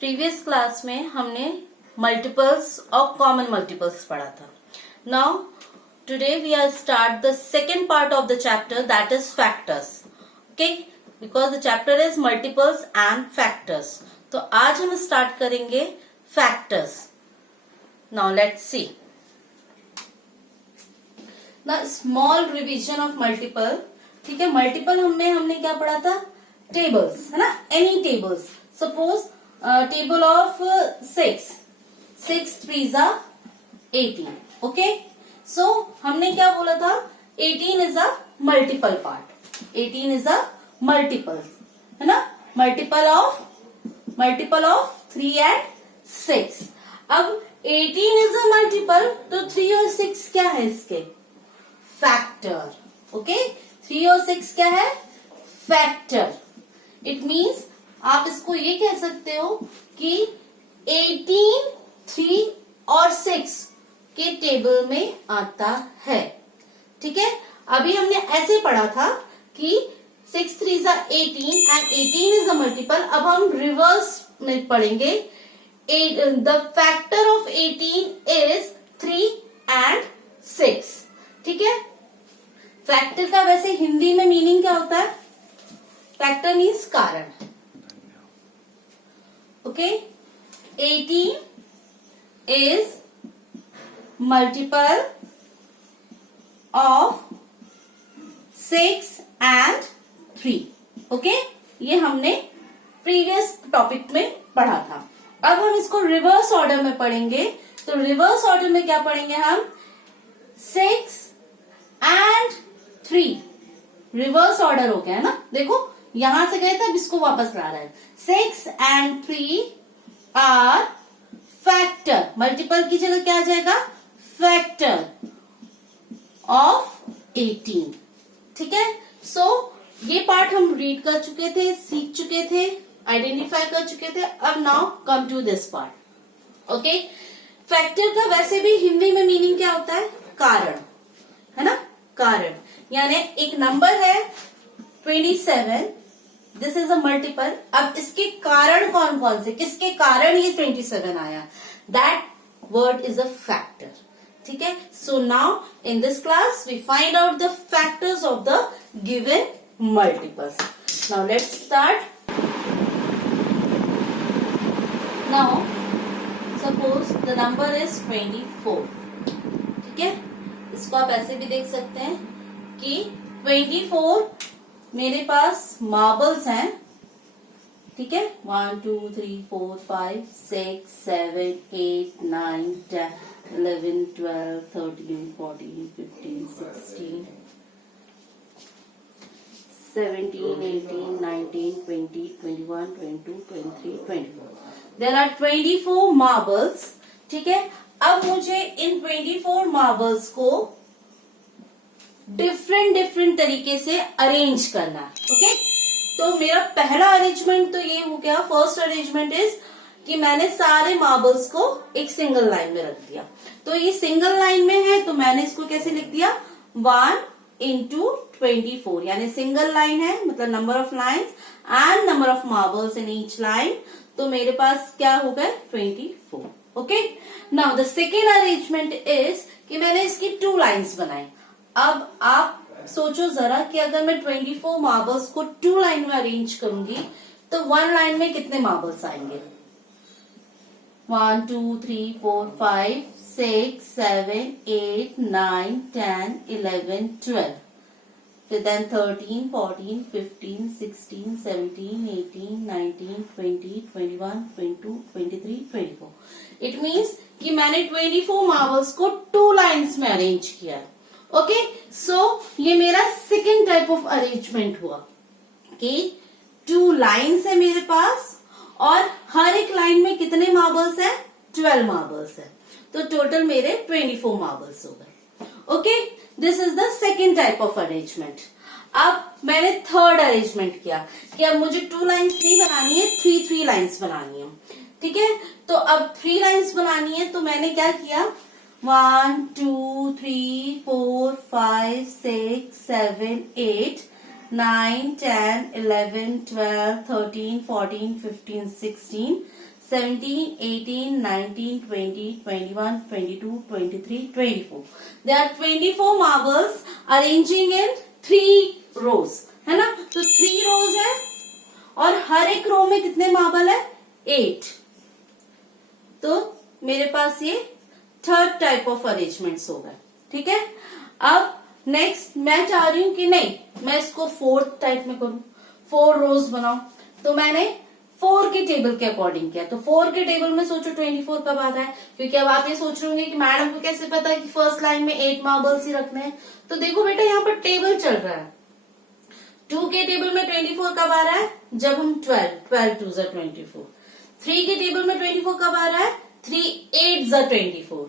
Previous class में हमने multiples और कॉमन मल्टीपल्स पढ़ा था. Now today we are start the second part of the chapter, that is factors. Okay, because the chapter is multiples and factors. तो आज हम start करेंगे factors. Now let's see the small revision of multiple. ठीक है, multiple हमने क्या पढ़ा था? टेबल्स, है ना, any tables. Suppose table of 6 3s are 18. Okay, so हमने क्या बोला था? 18 is a multiple part. 18 is a multiple, है ना, multiple of 3 and 6. अब 18 is a multiple, तो 3 और 6 क्या है इसके? फैक्टर. ओके, 3 और 6 क्या है? फैक्टर. इट मीन्स आप इसको ये कह सकते हो कि 18 3 और 6 के टेबल में आता है. ठीक है, अभी हमने ऐसे पढ़ा था कि 6 3s are 18 and 18 is a multiple. अब हम रिवर्स में पढ़ेंगे. The factor of 18 is 3 and 6. ठीक है, फैक्टर का वैसे हिंदी में मीनिंग क्या होता है? फैक्टर मीन्स कारण. Okay, 18 is multiple of 6 and 3. Okay, ये हमने प्रीवियस टॉपिक में पढ़ा था. अब हम इसको रिवर्स ऑर्डर में पढ़ेंगे. तो रिवर्स ऑर्डर में क्या पढ़ेंगे हम? 6 and 3. रिवर्स ऑर्डर हो गया है ना. देखो, यहां से गए थे, अब इसको वापस ला रहा है. 6 and 3 आर फैक्टर. मल्टीपल की जगह क्या आ जाएगा? Factor of 18. ठीक है, सो ये पार्ट हम रीड कर चुके थे, सीख चुके थे, आइडेंटिफाई कर चुके थे. अब now come to this part. Okay, factor का वैसे भी हिंदी में मीनिंग क्या होता है? कारण, है ना, कारण. यानी एक नंबर है 27, दिस इज अ मल्टीपल. अब इसके कारण कौन कौन से, किसके कारण ये 27 आया? That word is a factor. ठीक है, so now in this class we find out the factors of the given multiples. Now let's start. Now suppose the number is 24. ठीक है, इसको आप ऐसे भी देख सकते हैं कि 24 मेरे पास मार्बल्स हैं. ठीक है, 1 2 3 4 5 6 7 8 9 10 11 12 13 14 15 16 17 18 19 20 21 22 23 24. There are 24 marbles. ठीक है, अब मुझे इन 24 मार्बल्स को डिफरेंट तरीके से अरेंज करना है. ओके, तो मेरा पहला अरेंजमेंट तो ये हो गया. फर्स्ट अरेंजमेंट इज कि मैंने सारे मार्बल्स को एक सिंगल लाइन में रख दिया. तो ये सिंगल लाइन में है, तो मैंने इसको कैसे लिख दिया? 1 into 24. यानी सिंगल लाइन है, मतलब number of lines and number of marbles in each line. तो मेरे पास क्या हो गए? 24. Okay, now the second arrangement is कि मैंने इसकी 2 लाइन्स बनाई. अब आप सोचो जरा कि अगर मैं 24 मार्बल्स को 2 लाइन में अरेंज करूंगी तो 1 लाइन में कितने मार्बल्स आएंगे? 1 2 3 4 5 6 7 8 9 10 11 12. Then 13 14 15 16 17 18 19 20 21 22 23 24. इट मीन्स कि मैंने 24 मार्बल्स को 2 लाइन्स में अरेंज किया. ओके, सो ये मेरा सेकेंड टाइप ऑफ अरेंजमेंट हुआ कि 2 लाइन्स है मेरे पास और हर एक लाइन में कितने मार्बल्स है? 12 मार्बल्स है. तो टोटल मेरे 24 मार्बल्स हो गए. Okay, this is the second type of arrangement. अब मैंने थर्ड अरेंजमेंट किया कि अब मुझे 2 लाइन्स नहीं बनानी है, 3 लाइन्स बनानी है. ठीक है, तो अब 3 लाइन्स बनानी है, तो मैंने क्या किया? 1 2 3 4 5 6 7 8 9, 10, 11, 12, 13, 14, 15, 16, 17, 18, 19, 20, 21, 22, 23, 24. There are 24 marbles arranging in 3 rows, है ना? तो 3 rows है और हर एक रो में कितने मार्बल है? 8. तो मेरे पास ये थर्ड टाइप ऑफ अरेंजमेंट्स हो गए. ठीक है. अब नेक्स्ट मैं चाह रही हूं कि नहीं, मैं इसको फोर्थ टाइप में करूं, 4 रोज बनाऊं. तो मैंने 4 के टेबल के अकॉर्डिंग किया. तो 4 के टेबल में सोचो 24 कब आता है, क्योंकि अब आप ये सोच रहे होंगे कि मैडम को कैसे पता है कि फर्स्ट लाइन में 8 मार्बल्स ही रखने हैं. तो देखो बेटा यहाँ पर टेबल चल रहा है. 2 के टेबल में 24 कब आ रहा है? जब हम 12 2 जा 24. 3 के टेबल में 24 कब आ रहा है? 3 8 जा 24.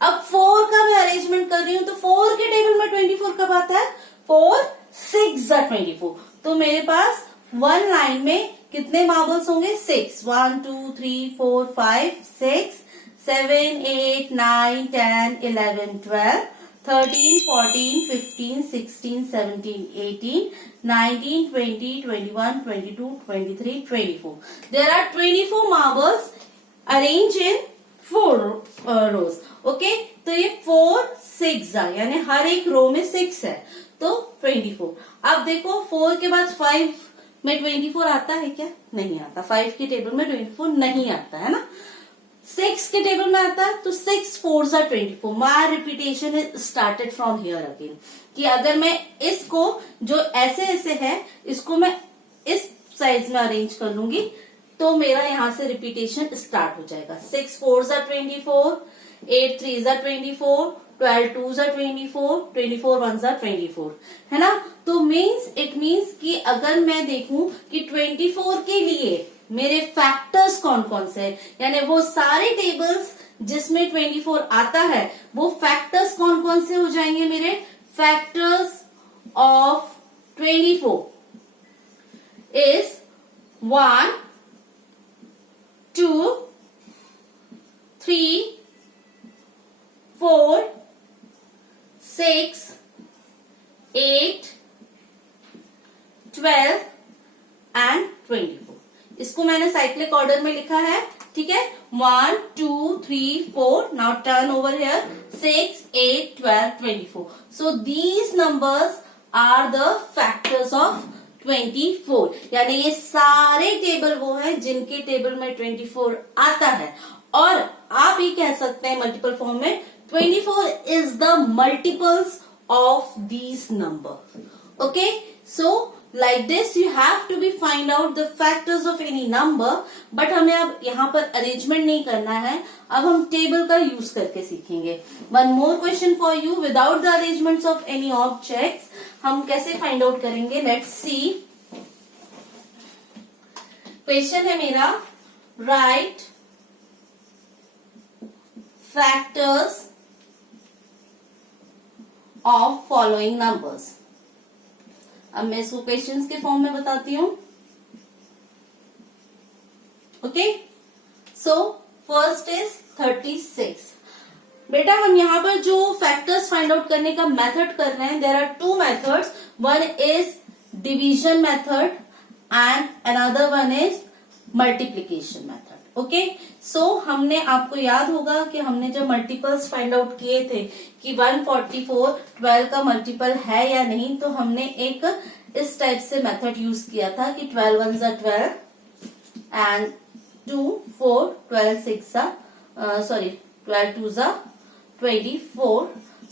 अब 4 का मैं अरेंजमेंट कर रही हूं तो 4 के टेबल में 24 कब आता है? 4 6 जा 24. तो मेरे पास 1 लाइन में कितने मार्बल्स होंगे? 6. 1 2 3 4 5 6 7 8 9 10 11 12 13 14 15 16 17 18 19 20 21 22 23 24. There are 24 marbles arranged in 4 rows. Okay. तो ये 4 6 यानी हर एक रो में 6 है तो 24. अब देखो 4 के बाद 5 में 24 आता है क्या? नहीं आता. 5 के टेबल में 24 नहीं आता है ना. 6 के टेबल में आता है तो 6 4 are 24. My repetition is started from here again कि अगर मैं इसको जो ऐसे ऐसे है इसको मैं इस साइज में अरेंज कर लूंगी तो मेरा यहां से रिपीटेशन स्टार्ट हो जाएगा. 6 4 are 24, 8 3 are 24, 12 2 are 24, 24 1 are 24, है ना. तो इट मीन्स कि अगर मैं देखूं कि 24 के लिए मेरे फैक्टर्स कौन कौन से हैं, यानी वो सारे टेबल्स जिसमें 24 आता है वो फैक्टर्स कौन कौन से हो जाएंगे मेरे? Factors of 24 is 1 2 3 4 6 8 12 and 24. इसको मैंने साइक्लिक ऑर्डर में लिखा है. ठीक है. 1 2 3 4. Now turn over here. 6 8 12 24. So these numbers are the factors of 24. यानी ये सारे टेबल वो हैं जिनके टेबल में 24 आता है. और आप ये कह सकते हैं मल्टीपल फॉर्म में 24 is the multiples of these number. Okay, so like this you have to be find out the factors of any number. but हमें अब यहाँ पर अरेंजमेंट नहीं करना है, अब हम टेबल का यूज करके सीखेंगे. One more question for you. Without the arrangements of any objects हम कैसे फाइंड आउट करेंगे? Let's see. क्वेश्चन है मेरा, right factors of following numbers. अब मैं इसको क्वेश्चंस के फॉर्म में बताती हूं. ओके. So first is 36. बेटा हम यहाँ पर जो फैक्टर्स फाइंड आउट करने का मेथड कर रहे हैं, there are 2 methods. One is division method and another one is multiplication method. Okay. So हमने, आपको याद होगा कि हमने जब मल्टीपल्स फाइंड आउट किए थे कि 144 12 का मल्टीपल है या नहीं, तो हमने एक इस टाइप से मेथड यूज किया था कि 12 1 जा 12 एंड 2 4 12 6 जा 12 2 जा 24.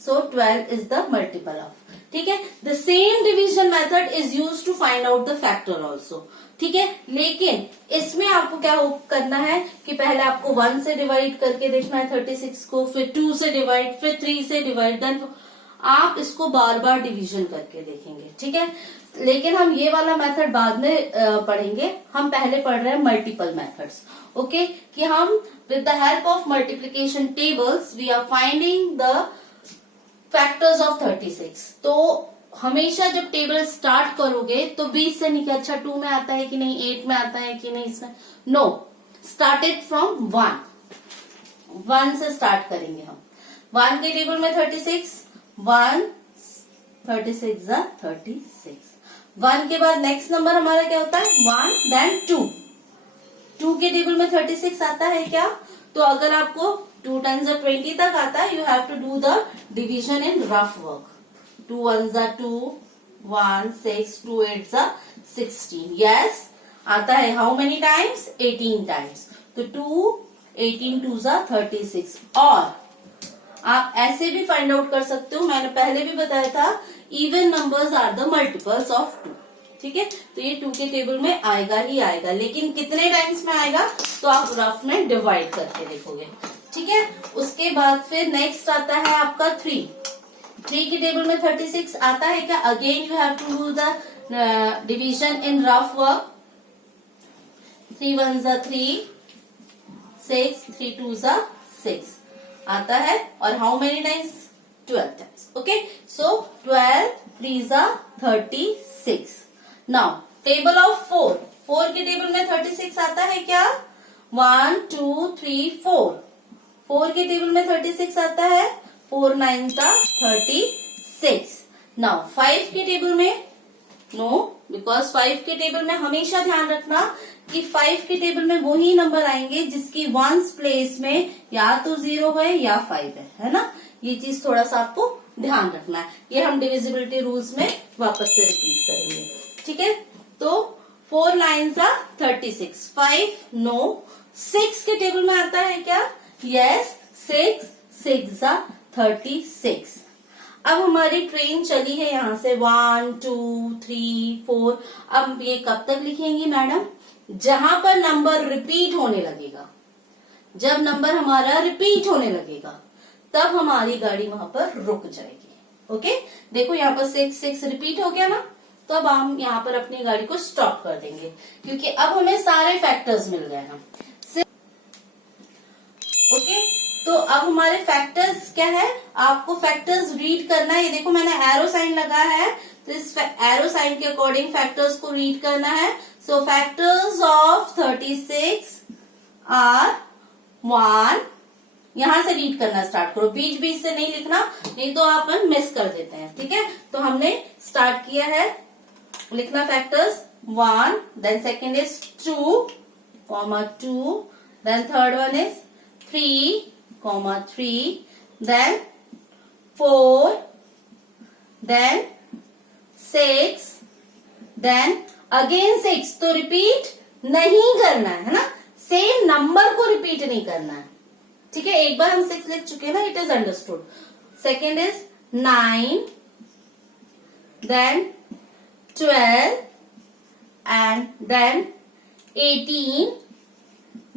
So 12 is the multiple of. ठीक है. The same division method is use to find out the factor also. ठीक है. लेकिन इसमें आपको क्या करना है कि पहले आपको 1 से डिवाइड करके देखना है 36 को, फिर 2 से डिवाइड, फिर 3 से डिवाइड, देन आप इसको बार बार डिवीजन करके देखेंगे. ठीक है. लेकिन हम ये वाला मेथड बाद में पढ़ेंगे. हम पहले पढ़ रहे हैं मल्टीपल मेथड्स. ओके. कि हम with the help of multiplication tables we are finding the factors of 36. तो हमेशा जब टेबल स्टार्ट करोगे तो 20 से नहीं कि अच्छा 2 में आता है कि नहीं, 8 में आता है कि नहीं, इसमें नो, स्टार्टेड फ्रॉम 1 से स्टार्ट करेंगे हम. 1 के टेबल में 36, 1 36 जा 36. 1 के बाद नेक्स्ट नंबर हमारा क्या होता है 1, देन 2। 2 के टेबल में 36 आता है क्या? तो अगर आपको 2 10s 20 तक आता है, you have to do the division in rough work. 2 1s 2, 1 6, 2 8s 16। Yes, आता है। How many times? 18 टाइम्स। तो 2 18 2s 36। और आप ऐसे भी फाइंड आउट कर सकते हो, मैंने पहले भी बताया था, even numbers are the multiples of 2। ठीक है, तो ये 2 के टेबल में आएगा ही आएगा, लेकिन कितने टाइम्स में आएगा तो आप रफ में डिवाइड करके देखोगे। ठीक है, उसके बाद फिर नेक्स्ट आता है आपका 3। 3 के टेबल में 36 आता है क्या? Again you have to do the division in rough work. 3 1s 3, 6, 3 2s 6 आता है। और how many times? 12 times. Okay, so 12 3s 36। Now table of 4। 4 के टेबल में 36 आता है क्या? 1 2 3 4। 4 के टेबल में 36 आता है। 4 9s 36। नाउ 5 के टेबल में नो, बिकॉज 5 के टेबल में हमेशा ध्यान रखना कि 5 के टेबल में वही नंबर आएंगे जिसकी वंस प्लेस में या तो 0 है या 5 है ना? ये चीज थोड़ा सा आपको ध्यान रखना है। ये हम डिविजिबिलिटी रूल्स में वापस से रिपीट करेंगे। ठीक है, तो 4 9s 36, 5 नो। 6 के टेबल में आता है क्या? Yes, 6 6s 36। अब हमारी ट्रेन चली है यहाँ से 1 2 3 4। अब ये कब तक लिखेंगी मैडम? जहां पर नंबर रिपीट होने लगेगा, जब नंबर हमारा रिपीट होने लगेगा तब हमारी गाड़ी वहां पर रुक जाएगी। ओके, देखो यहाँ पर 6 6 रिपीट हो गया ना, तो अब हम यहाँ पर अपनी गाड़ी को स्टॉप कर देंगे, क्योंकि अब हमें सारे फैक्टर्स मिल गए हैं। ओके, तो अब हमारे फैक्टर्स क्या है? आपको फैक्टर्स रीड करना है। ये देखो मैंने एरो साइन लगा है, तो इस एरो साइन के अकॉर्डिंग फैक्टर्स को रीड करना है। So factors of 36 are 1। यहां से रीड करना स्टार्ट करो, बीच बीच से नहीं लिखना, नहीं तो आप मिस कर देते हैं। ठीक है, तो हमने स्टार्ट किया है लिखना factors 1, then second is 2, 2, then third one is 3, 3, then 4, then 6, then again 6। तो रिपीट नहीं करना है ना, सेम नंबर को रिपीट नहीं करना है। ठीक है, एक बार हम 6 लिख चुके हैं ना, it is understood. Second is 9, then 12, and then 18,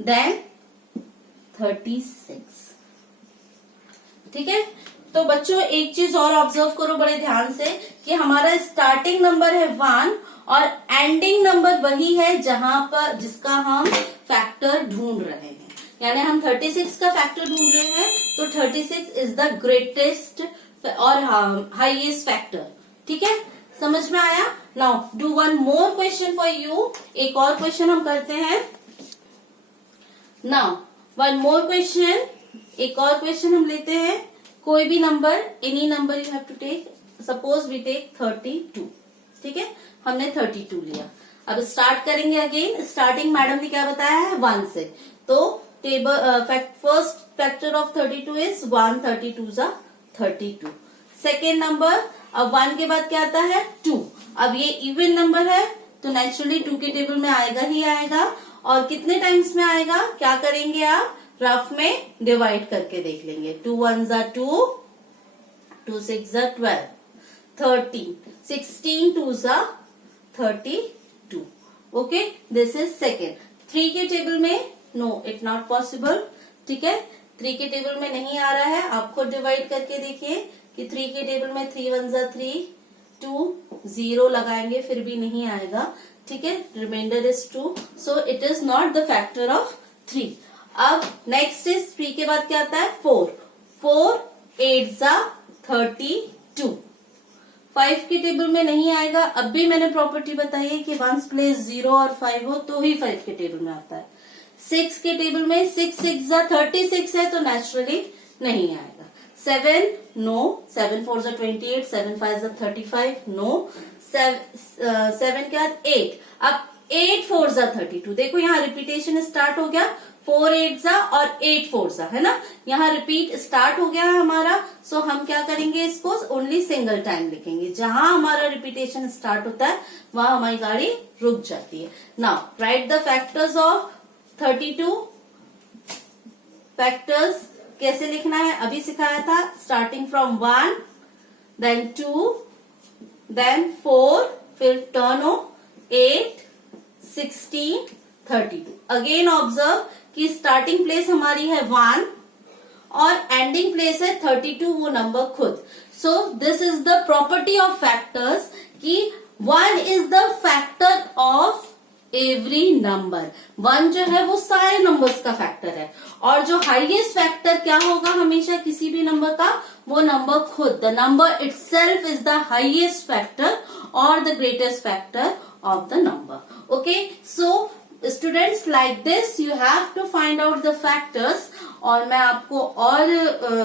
then 36। ठीक है, तो बच्चों एक चीज और ऑब्जर्व करो बड़े ध्यान से कि हमारा स्टार्टिंग नंबर है 1 और एंडिंग नंबर वही है जहां पर जिसका हम फैक्टर ढूंढ रहे हैं। यानी हम 36 का फैक्टर ढूंढ रहे हैं, तो 36 इज द ग्रेटेस्ट और हाईएस्ट फैक्टर। ठीक है, समझ में आया? Now do one more question for you. एक और क्वेश्चन हम करते हैं। नाउ वन मोर क्वेश्चन, एक और क्वेश्चन हम लेते हैं। कोई भी number, any number you have to take. Suppose we take 32। ठीक है, हमने 32 लिया। अब स्टार्ट करेंगे अगेन। स्टार्टिंग मैडम ने क्या बताया है? 1 से। तो table first factor of 32 is 1, 32s 32। Second number, अब 1 के बाद क्या आता है? 2। अब ये इवन नंबर है तो नेचुरली 2 के टेबल में आएगा ही आएगा। और कितने टाइम्स में आएगा? क्या करेंगे आप? रफ में डिवाइड करके देख लेंगे। 2 1s 2, 2 6s 12, 13, 16 2s 32। Okay, this is second. 3 के टेबल में नो, इट नॉट पॉसिबल। ठीक है, 3 के टेबल में नहीं आ रहा है। आप खुद डिवाइड करके देखिए कि 3 के टेबल में 3 1s 3, 2 0 लगाएंगे फिर भी नहीं आएगा। ठीक है, remainder is 2, so it is not the factor of 3। अब नेक्स्ट इज 3 के बाद क्या आता है? 4, 4 8s 32। 5 के टेबल में नहीं आएगा। अब भी मैंने प्रॉपर्टी बताई है कि वंस प्लेस 0 और 5 हो तो ही 5 के टेबल में आता है। 6 के टेबल में 6 6s 36 है तो नेचुरली नहीं आएगा। 7 नो, 7 4 जा 28, 7 5 जा 35 नो, 7 क्या 8, अब 8 4 जा 32, देखो यहाँ रिपीटेशन स्टार्ट हो गया, 4 8 जा और 8 4 जा, है ना, यहाँ रिपीट स्टार्ट हो गया है हमारा। सो हम क्या करेंगे, इसको ओनली सिंगल टाइम लिखेंगे, जहां हमारा रिपीटेशन स्टार्ट होता है वहां हमारी गाड़ी रुक जाती है। Now right the factors of 32। Factors कैसे लिखना है अभी सिखाया था, स्टार्टिंग फ्रॉम 1 देन 2 देन 4, फिर टर्नो 8 16 32। अगेन ऑब्जर्व कि स्टार्टिंग प्लेस हमारी है 1 और एंडिंग प्लेस है 32, वो नंबर खुद। So this is the property of factors कि 1 is the factor of every number. 1 जो है वो सारे नंबर्स का फैक्टर है, और जो हाईएस्ट फैक्टर क्या होगा हमेशा किसी भी नंबर का, वो नंबर खुद, the number itself is the highest factor और the greatest factor of the number. Okay, so students like this you have to find out the factors, और मैं आपको और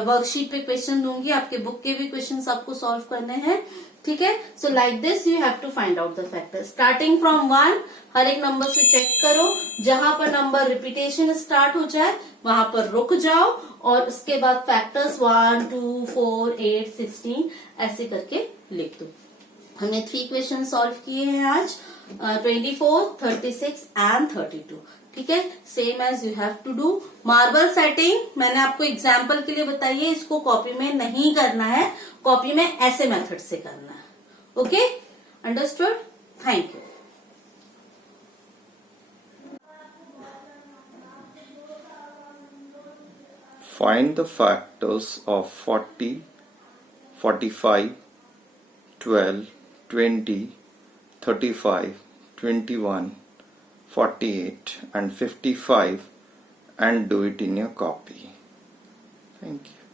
वर्कशीट पे क्वेश्चन दूंगी, आपके बुक के भी क्वेश्चंस आपको सॉल्व करने हैं, ठीक है। So like this you have to find out the factor, starting from 1, हर एक नंबर से चेक करो, जहां पर नंबर रिपीटेशन स्टार्ट हो जाए वहां पर रुक जाओ, और उसके बाद फैक्टर्स 1 2 4 8 16 ऐसे करके लिख दो। हमने 3 क्वेश्चन सॉल्व किए हैं आज, 24 36 एंड 32, ठीक है। Same as you have to do. Marble setting मैंने आपको एग्जाम्पल के लिए बताई है, इसको कॉपी में नहीं करना है, कॉपी में ऐसे मेथड से करना है। Okay, understood, thank you. Find the factors of 40, 45, 12, 20, 35, 21, 48 and 55 and do it in your copy. Thank you.